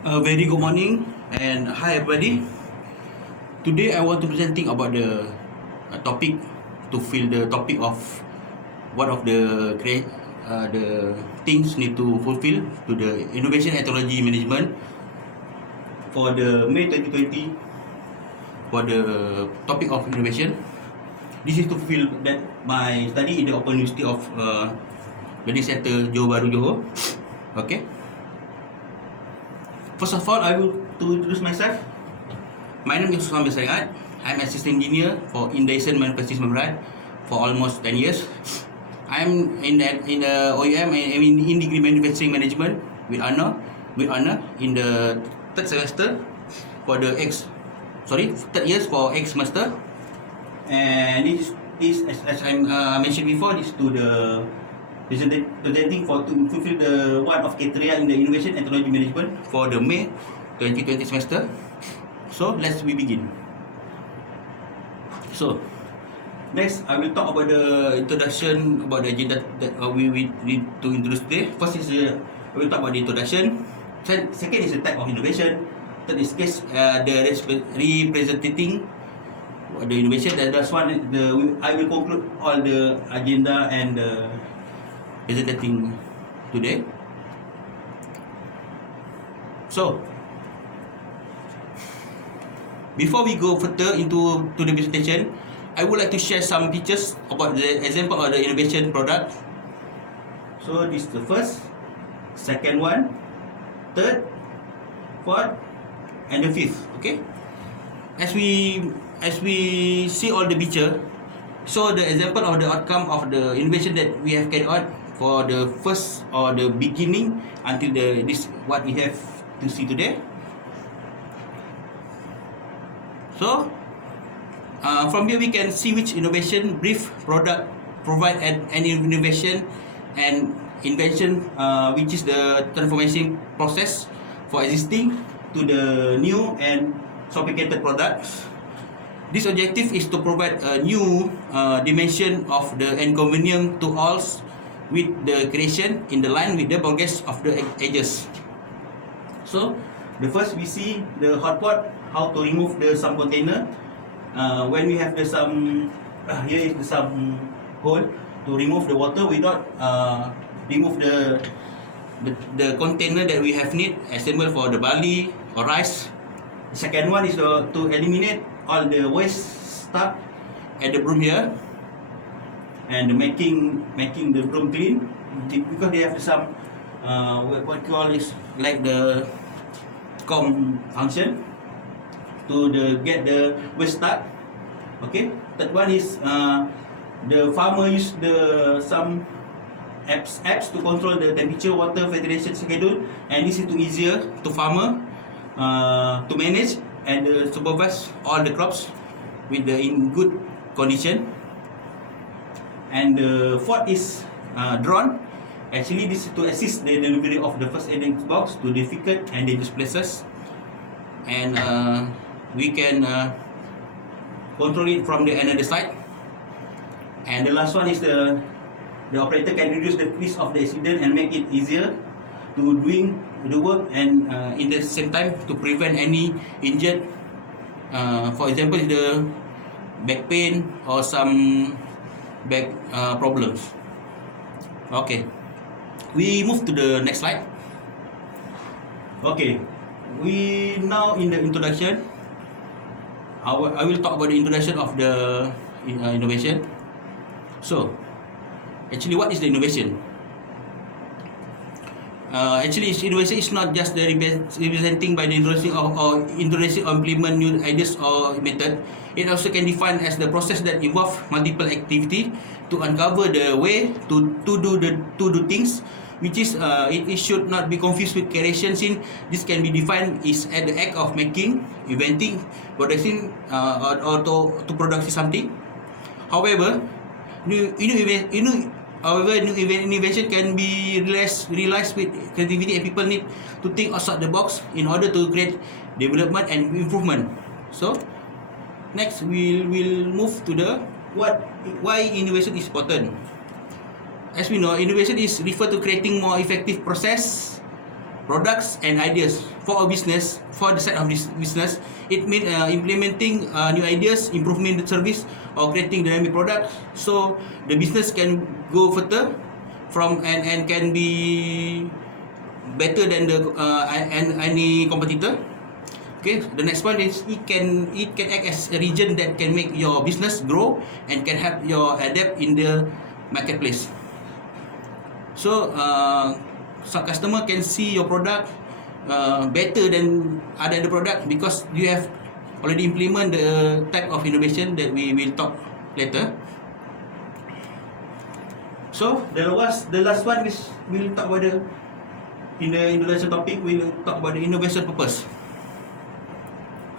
A very good morning and hi everybody. Today I want to presenting about the topic to fill the topic of one of the things need to fulfill to the innovation and technology management for the May 2020 for the topic of innovation. This is to fulfill that my study in the Open University of Learning Center Johor Bahru Johor. Okay. First of all, I will to introduce myself. My name is assigment-osmansariat. I'm assistant engineer for Indonesian Manufacturing Membrane for almost 10 years. I'm in the OEM and in degree manufacturing management with honor in the third semester for the third years for X semester. And this as I mentioned before, this to the presenting for to fulfill the one of criteria in the innovation and technology management for the May 2020 semester. So let's begin. So next I will talk about the introduction about the agenda that we need to introduce today. First is I will talk about the introduction. Second is the type of innovation. Third is case the representing the innovation. The last one I will conclude all the agenda and the presenting today. So before we go further into the presentation, I would like to share some pictures about the example of the innovation product. So this is the first, second one, third, fourth, and the fifth. Okay. As we see all the picture, so the example of the outcome of the innovation that we have carried out for the first or the beginning until this what we have to see today. So from here we can see which innovation brief product provide an innovation and invention which is the transformation process for existing to the new and sophisticated products. This objective is to provide a new dimension of the inconvenience to all with the creation in the line with the progress of the edges. So the first we see the hot pot, how to remove some container. When we have here is some hole to remove the water without remove the container that we have need, example for the barley or rice. The second one is to eliminate all the waste stuff at the broom here and making the broom clean because they have some what call is like the comb function to get the waste stuff. Okay. Third one is the farmer use some apps to control the temperature, water, filtration schedule, and this is too easier to farmer to manage and supervise all the crops in good condition. And the fourth is drone. Actually, this is to assist the delivery of the first aid box to difficult and dangerous places, and we can control it from the another side. And the last one is the operator can reduce the risk of the accident and make it easier to doing the work, and in the same time to prevent any injured. For example, the back pain or some back problems. Okay, we move to the next slide. Okay, we now in the introduction. I will talk about the introduction of the innovation. So, actually, what is the innovation? Actually, innovation is not just the representing by the introducing or implement new ideas or method. It also can define as the process that involve multiple activity to uncover the way to do things, which is it should not be confused with creation. Since this can be defined is at the act of making, inventing, producing, or to produce something. However, new innovation can be realized with creativity, and people need to think outside the box in order to create development and improvement. So, next we will move to the why innovation is important. As we know, innovation is referred to creating more effective process products and ideas for a business, for the side of this business. It means implementing new ideas, improving the service, or creating dynamic products, so the business can go further from and can be better than the any competitor. Okay, the next one is it can act as a region that can make your business grow and can help your adapt in the marketplace. So some customer can see your product better than other product because you have already implement the type of innovation that we will talk later. So the last one is we'll talk about in the innovation topic we'll talk about the innovation purpose.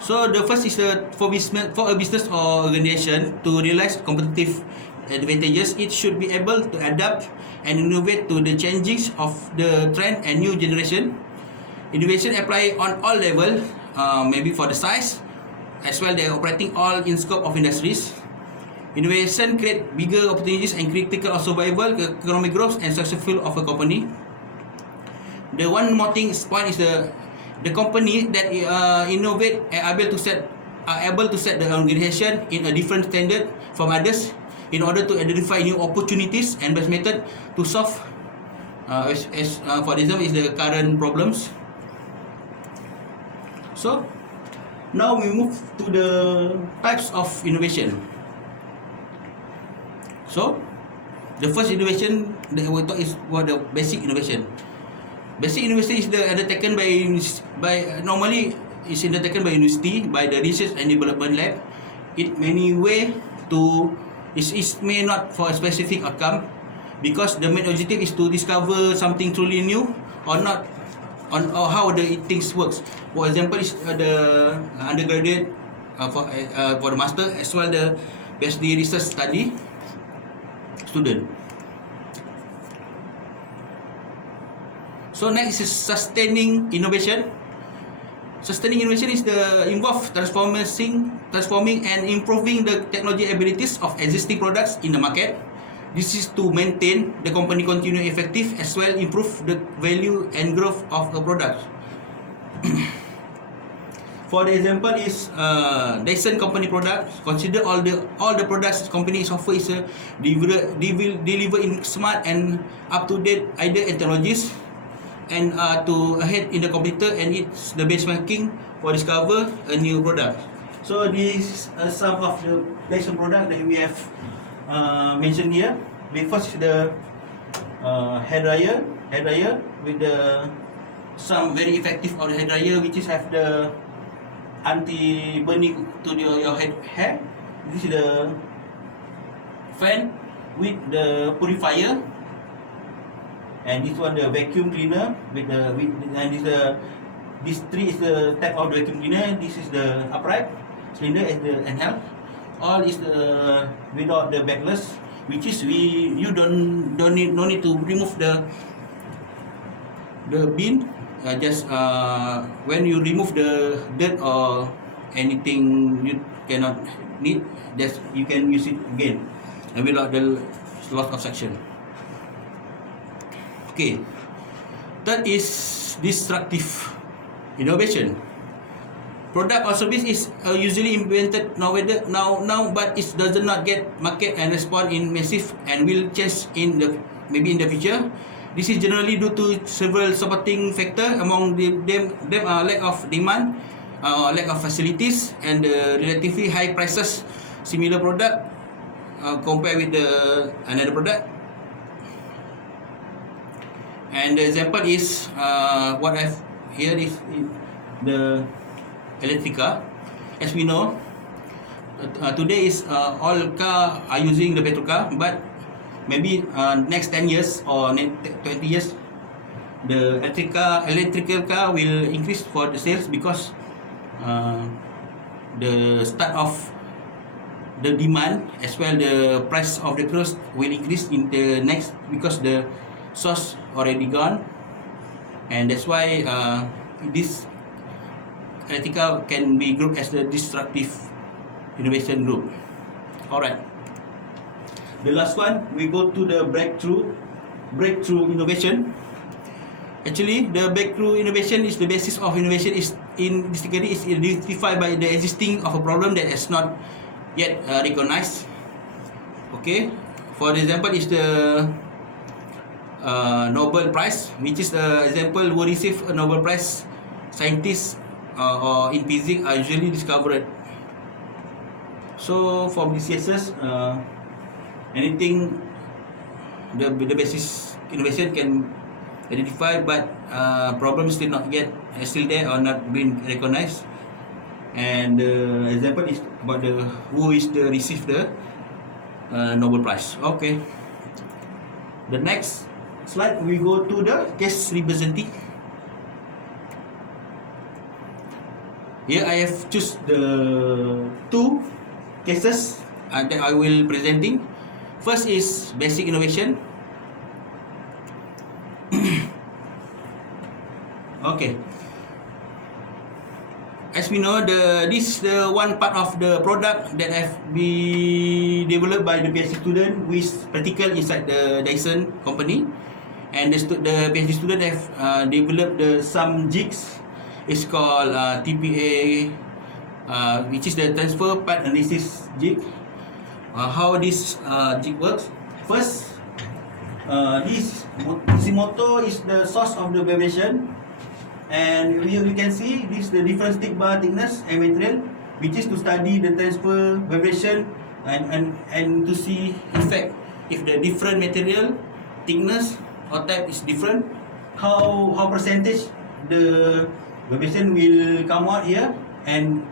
So the first is for a business or organization to realize competitive advantages, it should be able to adapt and innovate to the changes of the trend and new generation. Innovation apply on all levels, maybe for the size, as well they operating all in scope of industries. Innovation create bigger opportunities and critical of survival, economic growth, and successful of a company. The one more thing point is the company that innovate are able to set the organization in a different standard from others in order to identify new opportunities and best method to solve for example is the current problems. So now we move to the types of innovation. So the first innovation that we talk is what the basic innovation. Basic innovation is undertaken by normally is undertaken by university, by the research and development lab. It many way to it may not for a specific outcome because the main objective is to discover something truly new or not or how the things works. For example, is the undergraduate for the master as well the PhD research study student. So next is sustaining innovation. Sustaining innovation is involve transforming and improving the technology abilities of existing products in the market. This is to maintain the company continue effective as well improve the value and growth of a product. For the example is Dyson company product. Consider all the products company offer is deliver in smart and up to date idea and technologies, and to ahead in the computer, and it's the benchmarking for discover a new product. So these are some of the Dyson product that we have mentioned here. The first is the hair dryer with the some very effective of the hair dryer which is have the anti burning to your hair. This is the fan with the purifier. And this one the vacuum cleaner and this three is the type of vacuum cleaner. This is the upright cylinder as the handheld. All is the without the backless, which is you don't need to remove the bin. Just when you remove the dirt or anything you cannot need, just you can use it again and without the loss of section. Okay, third is disruptive innovation. Product or service is usually invented now, but it does not get market and respond in massive and will change maybe in the future. This is generally due to several supporting factors. Among them are lack of demand, lack of facilities, and relatively high prices. Similar product compared with another product. And the example is what I've here is the electric car. As we know, today is all car are using the petrol car, but maybe next 10 years or 20 years, the electrical car will increase for the sales because the start of the demand as well the price of the cars will increase in the next because the source already gone, and that's why this electrical can be grouped as the disruptive innovation group. Alright, the last one we go to the breakthrough innovation. Actually, the breakthrough innovation is the basis of innovation is in this category is identified by the existing of a problem that is not yet recognized. Okay, for example, is the Nobel Prize, which is the example who receive a Nobel Prize scientists or in physics are usually discovered. So from these cases, anything the basis innovation can identify, but problems still not yet still there or not being recognized. And the example is about the who is the receive the Nobel Prize. Okay. The next slide we go to the case representing. Here I have choose the two cases that I will presenting. First is basic innovation. Okay. As we know, this is the one part of the product that have been developed by the PhD student who is practical inside the Dyson company, and the PhD student have developed some jigs. It's called TPA, which is the transfer part analysis jig. How this jig works? First, this motor is the source of the vibration. And here we can see this the different stick bar thickness and material, which is to study the transfer vibration and to see effect if the different material thickness or type is different, how percentage the vibration will come out here, and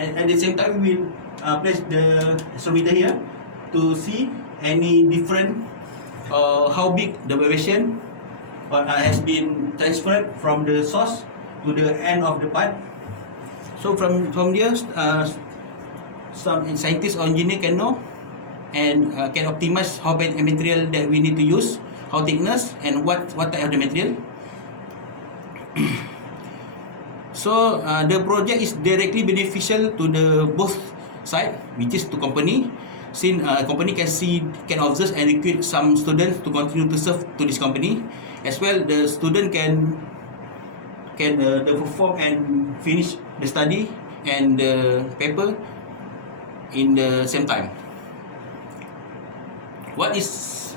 at the same time we will place the instrumeter here to see any different how big the vibration has been transferred from the source to the end of the part. So from here, some scientists or engineer can know and can optimize how many material that we need to use, how thickness, and what type of the material. So the project is directly beneficial to the both side, which is to company. Since company can observe and recruit some students to continue to serve to this company. As well, the student can perform and finish the study and the paper in the same time. What is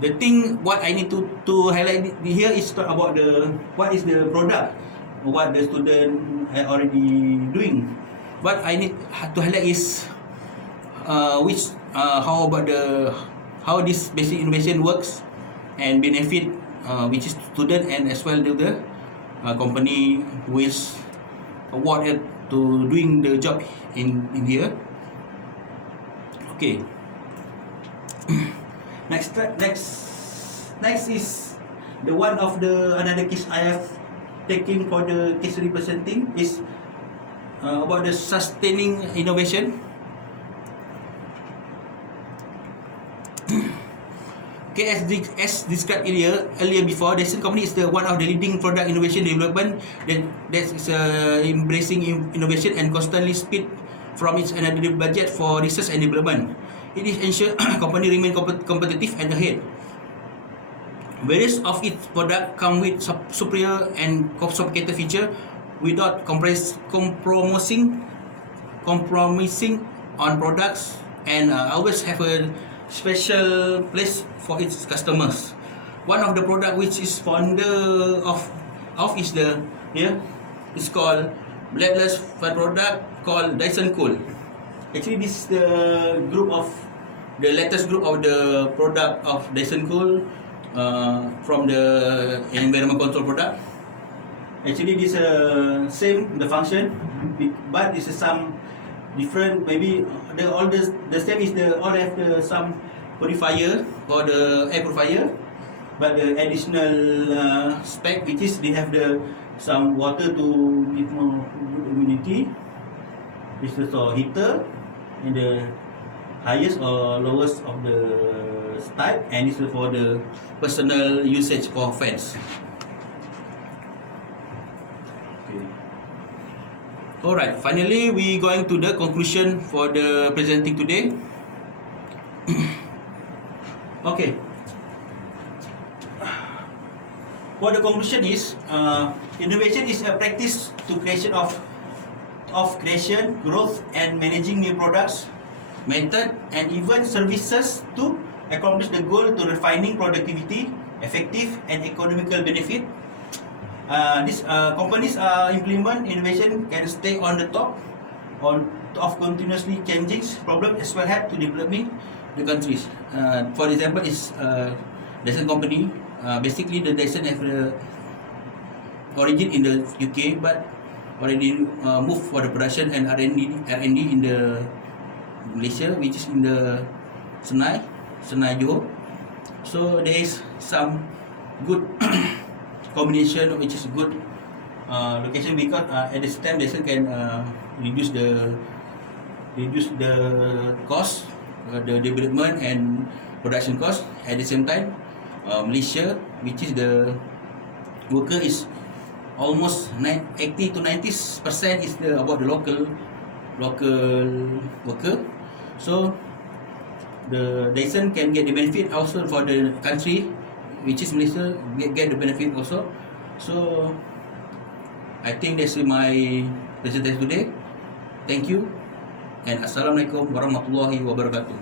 the thing? What I need to highlight here is talk about what is the product, what the student are already doing. What I need to highlight is how about how this basic innovation works and benefit which is student and as well the company who is awarded to doing the job in here. Okay. Next is the one of the another case I have taken for the case representing is about the sustaining innovation. Okay, as described earlier before, Dyson company is the one of the leading product innovation development that is embracing innovation and constantly speed from its another budget for research and development. It is ensure company remain competitive and ahead. Various of its product come with superior and sophisticated feature without compromising on products, and always have a special place for its customers. One of the product which is founder of is the it's called bladeless fun product called Dyson Cool. Actually, this is the latest group of the product of Dyson Cool from the environment control product. Actually, this same the function, but this is some different. Maybe the same is all have some purifier or the air purifier, but the additional spec which is they have some water to give more humidity. This is a heater and the highest or lowest of the type, and this is for the personal usage for fans. Okay. Alright, finally we going to the conclusion for the presenting today. Okay. what the conclusion is, innovation is a practice to creation of creation, growth, and managing new products, method, and even services to accomplish the goal to refining productivity, effective, and economical benefit. These companies implement innovation can stay on the top of continuously changing problem as well help to developing the countries. For example, is Dyson company. Basically, the Dyson have the origin in the UK, but already moved for the production and R&D in the Malaysia, which is in the Senai Johor. So there is some good combination, which is good location, because at this time Dyson can reduce the cost, the development and production cost. At the same time, Malaysia, which is the worker is almost 80 to 90% is about the local worker. So the Dyson can get the benefit also for the country, which is Malaysia, get the benefit also. So I think that's my presentation today. Thank you, and Assalamualaikum warahmatullahi wabarakatuh.